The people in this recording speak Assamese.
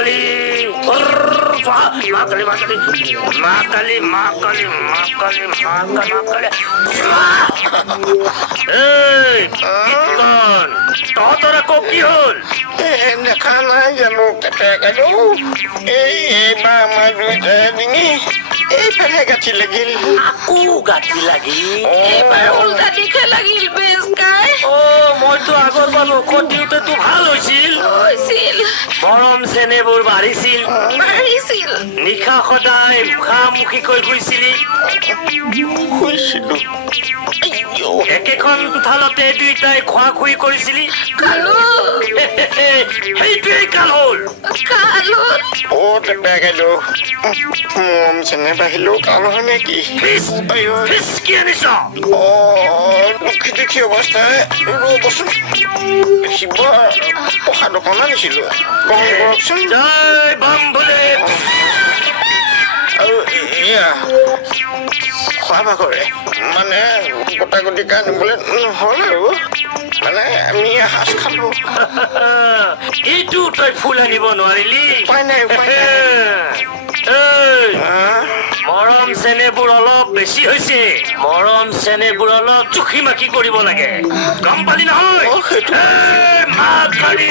কালী মা কালী মা কালী মা কালী মা কালী মা কালী মা কালী এই কীর্তন তহঁতৰ আকৌ কি হ'ল দেখা নাই জানো কেটেকাটো এইবাৰ আমাৰ দুয়োটাই ডিঙি এইফালে গাঁঠি লাগিল আকৌ গাঁঠি লাগি এবাৰ উল্টা দিশে লাগিল বেজকাই মইতো আগৰ পালো ঔষধ দিওঁতেতো ভাল হৈছিল মৰম চেনেবোৰ বাঢ়িছিল নিশা সদায় মুখামুখিকৈ শুইছিলি শুইছিলো একেখন কোঠালতে দুইটাই খোৱাখুই কৰিছিলি সেইটোৱেই কাল হ'ল কেটেকাটো মৰম চেনে বাঢ়িলেও কাল হয় নেকি কি আনিছ দুখী দুখী অৱস্থাৰে ৰ'বচোন শিৱ প্ৰসাদ অকণ আনিছিলো কম কৰকচোন জয় বাম বোলে আৰু এয়া খোৱা ভাগৰে মানে গোটা গুটিকে আনিবলৈ নহ'ল আৰু মানে আমি এসাঁজ খালো এইটো তই ফুল আনিব নোৱাৰিলি উপায় নাই মৰম চেনেবোৰ অলপ বেছি হৈছে মৰম চেনেবোৰ অলপ জুখি মাখি কৰিব লাগে গম পালি নহয় মা কালী